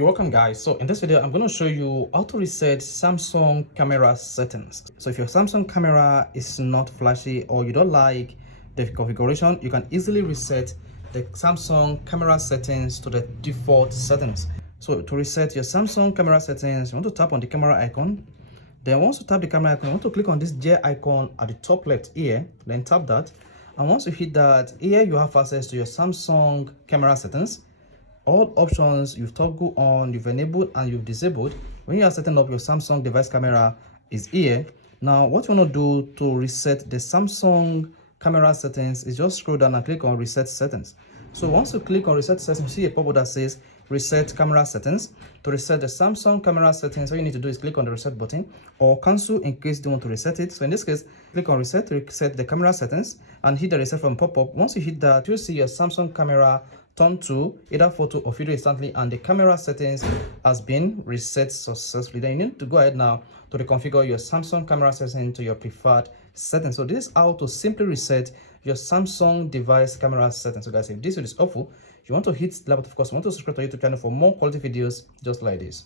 You're welcome, guys. So in this video I'm going to show you how to reset Samsung camera settings. So if your Samsung camera is not flashy or you don't like the configuration, you can easily reset the Samsung camera settings to the default settings. So to reset your Samsung camera settings, you want to tap on the camera icon. Then once you tap the camera icon, you want to click on this gear icon at the top left here. Then tap that, and once you hit that, here you have access to your Samsung camera settings. All options you've toggled on, you've enabled and you've disabled when you are setting up your Samsung device camera is here. Now what you want to do to reset the Samsung camera settings is just scroll down and click on reset settings. So once you click on reset settings, you see a pop-up that says reset camera settings. To reset the Samsung camera settings, all you need to do is click on the reset button or cancel in case you don't want to reset it. So in this case, click on reset to reset the camera settings and hit the reset from pop-up. Once you hit that, you'll see your Samsung camera turn to either photo or video instantly, and the camera settings has been reset successfully. Then you need to go ahead now to reconfigure your Samsung camera setting to your preferred settings. So this is how to simply reset your Samsung device camera settings. So guys, if this video is helpful, you want to hit the like button, of course, you want to subscribe to our YouTube channel for more quality videos just like this.